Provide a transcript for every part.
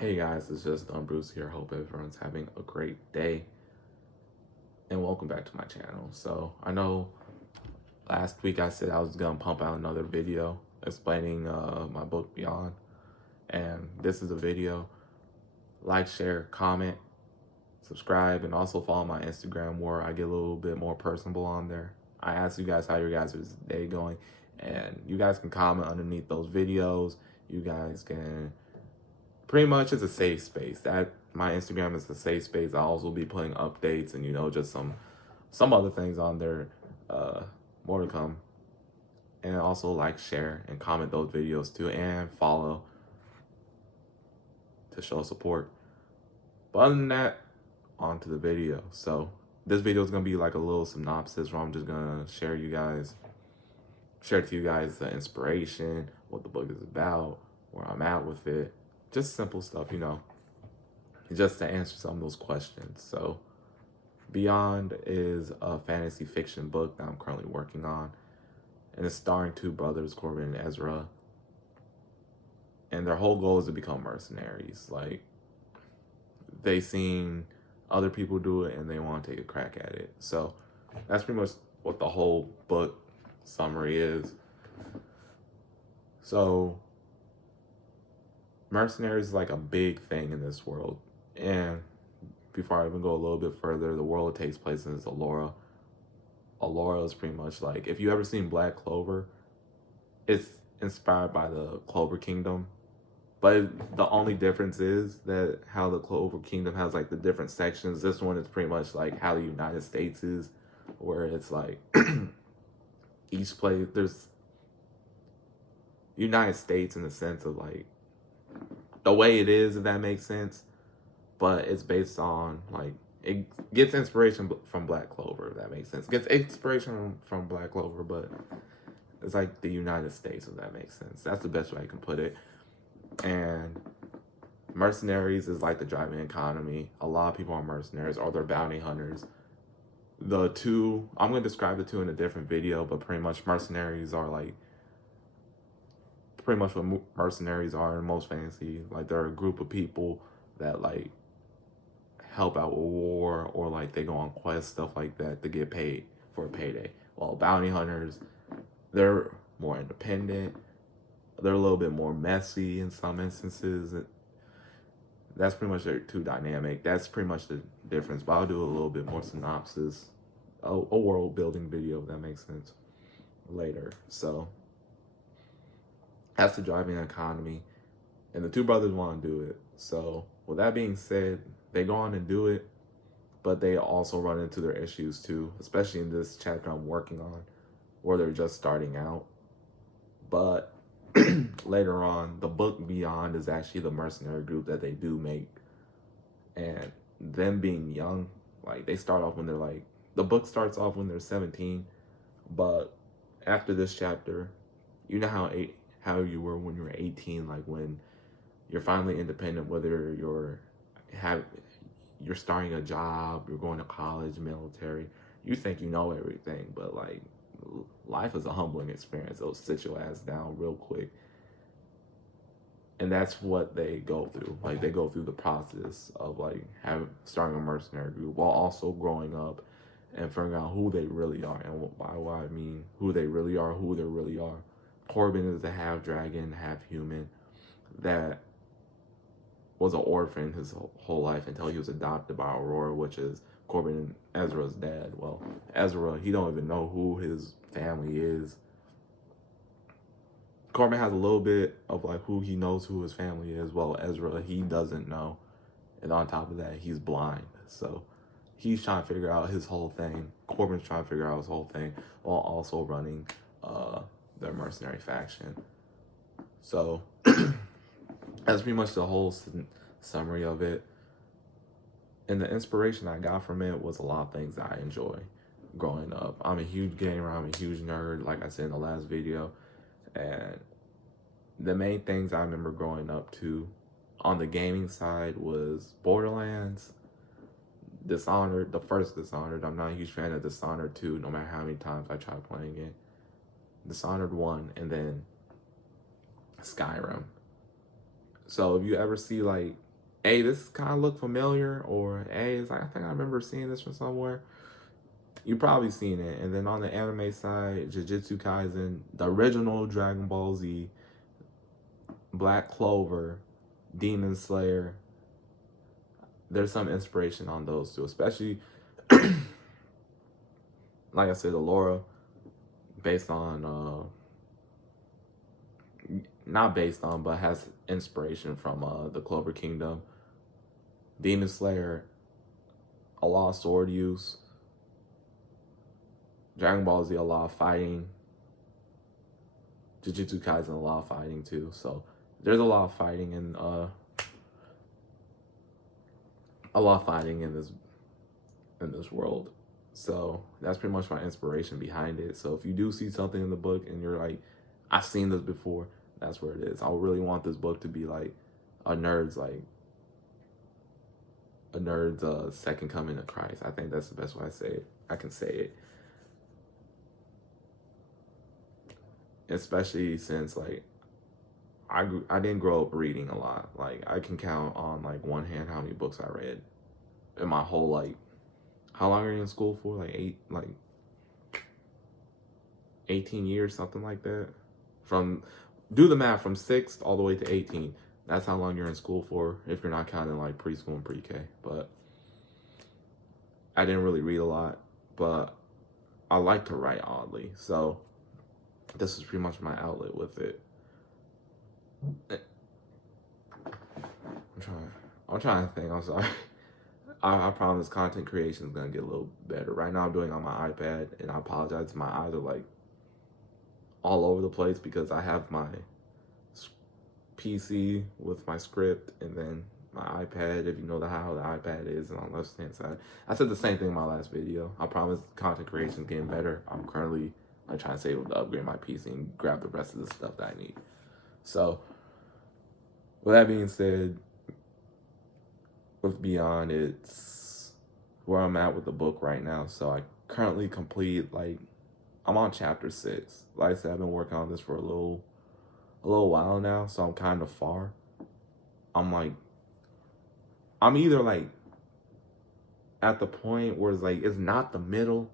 Hey guys, it's just Bruce here. Hope everyone's having a great day and welcome back to my channel. So I know last week I said I was gonna pump out another video explaining my book Beyond, and this is a video. Like, share, comment, subscribe, and also follow my Instagram where I get a little bit more personable on there. I ask you guys how your guys' day going, and you guys can comment underneath those videos. You guys can pretty much, it's a safe space. That my Instagram is a safe space. I'll also be putting updates and just some other things on there. More to come. And also like, share, and comment those videos too, and follow to show support. But other than that, on to the video. So this video is gonna be like a little synopsis where I'm just gonna share to you guys the inspiration, what the book is about, where I'm at with it. Just simple stuff, just to answer some of those questions. So Beyond is a fantasy fiction book that I'm currently working on, and it's starring two brothers, Corbin and Ezra, and their whole goal is to become mercenaries. Like, they seen other people do it and they want to take a crack at it. So that's pretty much what the whole book summary is. So mercenaries is like a big thing in this world. And before I even go a little bit further, the world it takes place in is Allura. Allura is pretty much like, if you ever seen Black Clover, it's inspired by the Clover Kingdom. But the only difference is that how the Clover Kingdom has like the different sections. This one is pretty much like how the United States is, where it's like each place, there's United States in the sense of like the way it is, if that makes sense. But it's based on like, it gets inspiration from Black Clover, if that makes sense. It gets inspiration from Black Clover, but it's like the United States, if that makes sense. That's the best way I can put it. And mercenaries is like the driving economy. A lot of people are mercenaries or they're bounty hunters. The two, I'm going to describe the two in a different video, but pretty much mercenaries are like, pretty much what mercenaries are in most fantasy. Like, they're a group of people that like help out with war, or like they go on quests, stuff like that, to get paid for a payday. While bounty hunters, they're more independent. They're a little bit more messy in some instances. That's pretty much their two dynamic. That's pretty much the difference. But I'll do a little bit more synopsis, a world building video, if that makes sense, later. So that's the driving economy, and the two brothers want to do it. So with that being said, they go on and do it, but they also run into their issues too, especially in this chapter I'm working on, where they're just starting out. But later on, the book Beyond is actually the mercenary group that they do make. And them being young, like, they start off when they're like, the book starts off when they're 17, but after this chapter, you know how you were when you were 18, like when you're finally independent, whether you're starting a job, you're going to college, military, you think you know everything, but like, life is a humbling experience. It'll sit your ass down real quick. And that's what they go through. Like, they go through the process of like starting a mercenary group while also growing up and figuring out who they really are. And by what I mean who they really are, who they really are. Corbin is a half dragon, half human that was an orphan his whole life until he was adopted by Aurora, which is Corbin and Ezra's dad. Well, Ezra, he don't even know who his family is. Corbin has a little bit of like who he knows who his family is. Well, Ezra, he doesn't know. And on top of that, he's blind. So he's trying to figure out his whole thing. Corbin's trying to figure out his whole thing while also running their mercenary faction. So that's pretty much the whole summary of it. And the inspiration I got from it was a lot of things that I enjoy growing up. I'm a huge gamer. I'm a huge nerd, like I said in the last video. And the main things I remember growing up to on the gaming side was Borderlands, Dishonored, the first Dishonored. I'm not a huge fan of Dishonored 2, no matter how many times I try playing it. Dishonored 1, and then Skyrim. So if you ever see like hey, this kind of look familiar, or hey, it's like I think I remember seeing this from somewhere. You probably seen it. And then on the anime side, Jujutsu Kaisen, the original Dragon Ball Z, Black Clover, Demon Slayer. There's some inspiration on those two, especially like I said, Allura, based on not based on, but has inspiration from the Clover Kingdom. Demon Slayer, a lot of sword use. Dragon Ball Z, a lot of fighting. Jujutsu Kaisen, a lot of fighting too. So there's a lot of fighting in this world. So that's pretty much my inspiration behind it. So if you do see something in the book and you're like, I've seen this before, that's where it is. I really want this book to be like a nerd's second coming of Christ. I think that's the best way I can say it. Especially since like I didn't grow up reading a lot. Like I can count on like one hand how many books I read in my whole like. How long are you in school for? Like 18 years, something like that. Do the math, from 6th all the way to 18. That's how long you're in school for, if you're not counting like preschool and pre-K. But I didn't really read a lot, but I like to write, oddly. So this is pretty much my outlet with it. I'm trying to think. I'm sorry. I promise content creation is gonna get a little better. Right now I'm doing it on my iPad, and I apologize. My eyes are like all over the place because I have my PC with my script, and then my iPad, if you know how the iPad is, and on the left hand side. I said the same thing in my last video. I promise content creation is getting better. I'm currently trying to save to upgrade my PC and grab the rest of the stuff that I need. So with that being said, with Beyond, it's where I'm at with the book right now. So I currently complete, like, I'm on chapter 6. Like I said, I've been working on this for a little while now, so I'm kind of far. I'm either like at the point where it's like it's not the middle,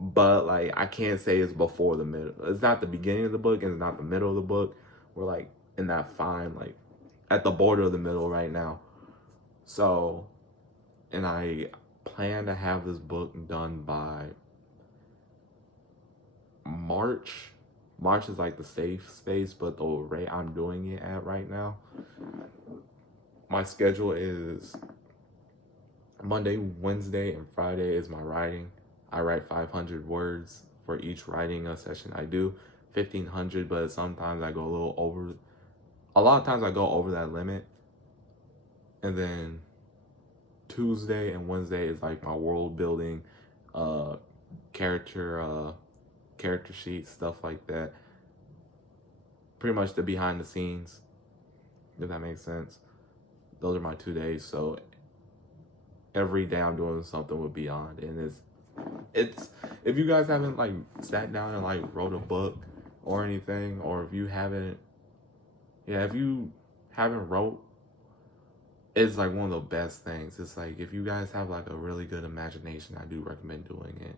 but like I can't say it's before the middle. It's not the beginning of the book and it's not the middle of the book. We're like in that fine, like at the border of the middle right now. So, and I plan to have this book done by March. March is like the safe space, but the rate I'm doing it at right now, my schedule is Monday, Wednesday, and Friday is my writing. I write 500 words for each writing session I do, 1,500, but sometimes I go a little over. A lot of times I go over that limit. And then Tuesday and Wednesday is like my world building, character sheets, stuff like that. Pretty much the behind the scenes, if that makes sense. Those are my 2 days. So every day I'm doing something with Beyond, and it's if you guys haven't like sat down and like wrote a book or anything, or if you haven't wrote, it's like one of the best things. It's like if you guys have like a really good imagination, I do recommend doing it.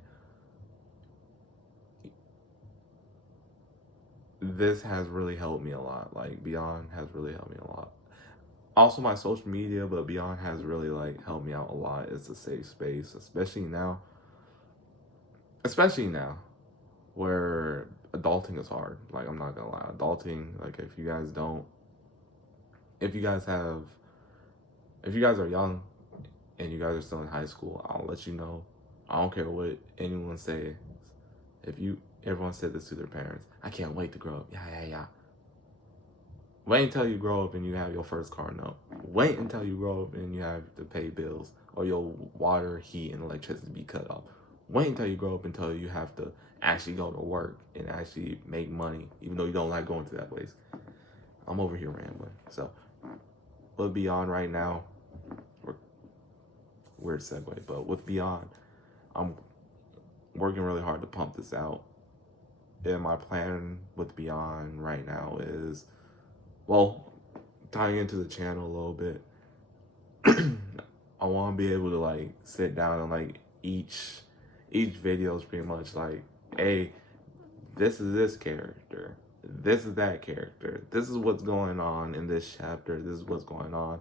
This has really helped me a lot. Like Beyond has really helped me a lot. Also my social media, but Beyond has really like helped me out a lot. It's a safe space, especially now where adulting is hard. Like I'm not gonna lie, adulting, like if you guys are young and you guys are still in high school, I'll let you know. I don't care what anyone says. Everyone said this to their parents, I can't wait to grow up. Yeah. Wait until you grow up and you have your first car note. Wait until you grow up and you have to pay bills or your water, heat, and electricity be cut off. Wait until you grow up until you have to actually go to work and actually make money, even though you don't like going to that place. I'm over here rambling. So, with Beyond right now, weird segue, but with Beyond, I'm working really hard to pump this out. And my plan with Beyond right now is, well, tying into the channel a little bit, I want to be able to like sit down and like each video is pretty much like, hey, this is this character, this is that character, this is what's going on in this chapter, this is what's going on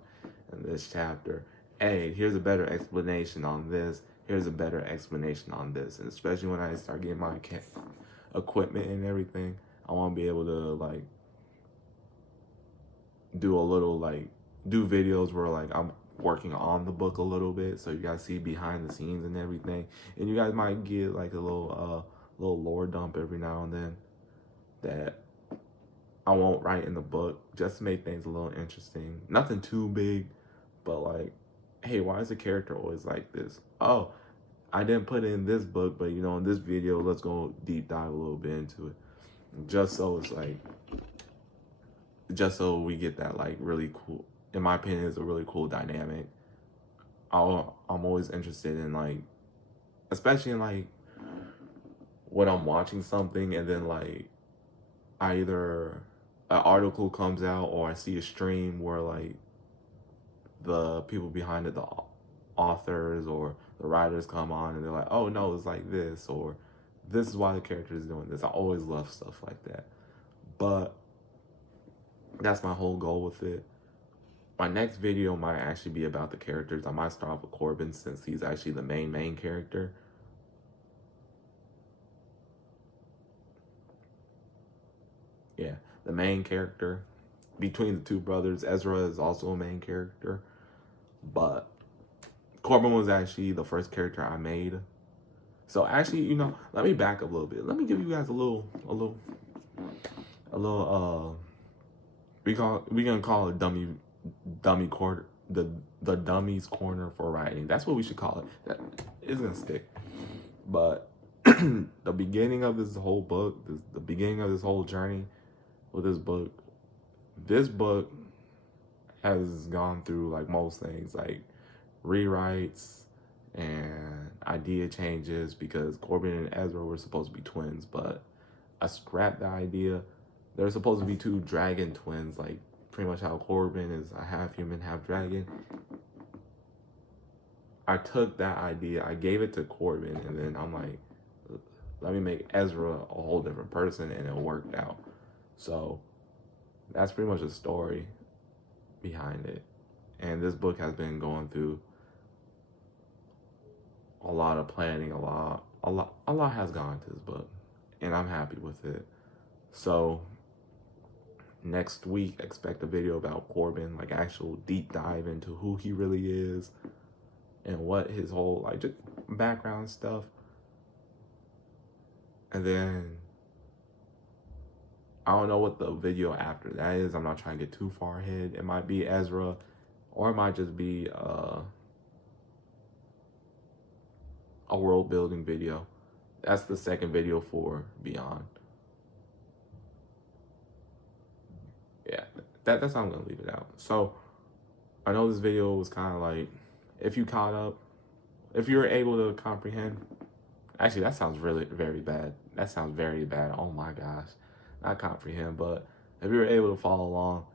in this chapter. Hey, here's a better explanation on this. Here's a better explanation on this. And especially when I start getting my equipment and everything, I want to be able to like do a little like do videos where like I'm working on the book a little bit, so you guys see behind the scenes and everything, and you guys might get like a little lore dump every now and then that I won't write in the book, just to make things a little interesting. Nothing too big, but like, hey, why is the character always like this? Oh, I didn't put it in this book, but you know, in this video, let's go deep dive a little bit into it. Just so it's like, just so we get that like really cool, in my opinion, it's a really cool dynamic. I'm always interested in like, especially in like when I'm watching something and then like either an article comes out or I see a stream where like the people behind it, the authors or the writers come on and they're like, oh no, it's like this, or this is why the character is doing this. I always love stuff like that. But that's my whole goal with it. My next video might actually be about the characters. I might start off with Corbin since he's actually the main character. Yeah, the main character. Between the two brothers, Ezra is also a main character. But Corbin was actually the first character I made. So actually, you know, let me back up a little bit. Let me give you guys a little we gonna call it dummy corner, the dummy's corner for writing. That's what we should call it. That is gonna stick. But the beginning of this whole book, the beginning of this whole journey with this book has gone through like most things, like rewrites and idea changes, because Corbin and Ezra were supposed to be twins, but I scrapped the idea. They're supposed to be two dragon twins, like pretty much how Corbin is a half human, half dragon. I took that idea, I gave it to Corbin, and then I'm like, let me make Ezra a whole different person, and it worked out. So that's pretty much the story behind it. And this book has been going through a lot of planning, a lot has gone into this book, and I'm happy with it. So next week, expect a video about Corbin, like actual deep dive into who he really is and what his whole like just background stuff. And then I don't know what the video after that is. I'm not trying to get too far ahead. It might be Ezra, or it might just be a world building video. That's the second video for Beyond. Yeah, that's how I'm gonna leave it out. So I know this video was kind of like, if you caught up, if you were able to comprehend. Actually, that sounds really very bad. That sounds very bad. Oh my gosh, not comprehend, but if you were able to follow along,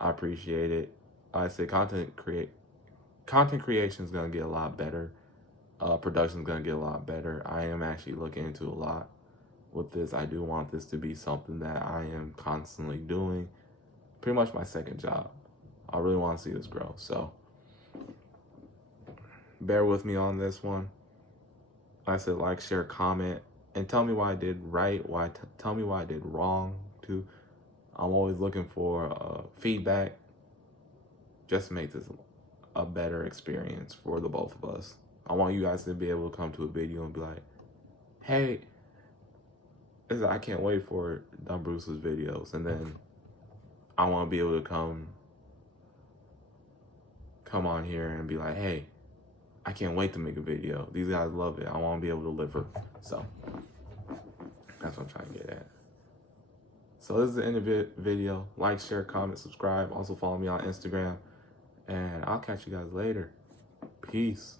I appreciate it. I say content creation is gonna get a lot better. Production is gonna get a lot better. I am actually looking into a lot with this. I do want this to be something that I am constantly doing. Pretty much my second job. I really want to see this grow. So bear with me on this one. I said like, share, comment, and tell me why I did right. Tell me why I did wrong too. I'm always looking for feedback, just to make this a better experience for the both of us. I want you guys to be able to come to a video and be like, hey, I can't wait for Dumb Bruce's videos. And then I want to be able to come on here and be like, hey, I can't wait to make a video. These guys love it. I want to be able to deliver. So that's what I'm trying to get at. So this is the end of the video. Like, share, comment, subscribe. Also follow me on Instagram. And I'll catch you guys later. Peace.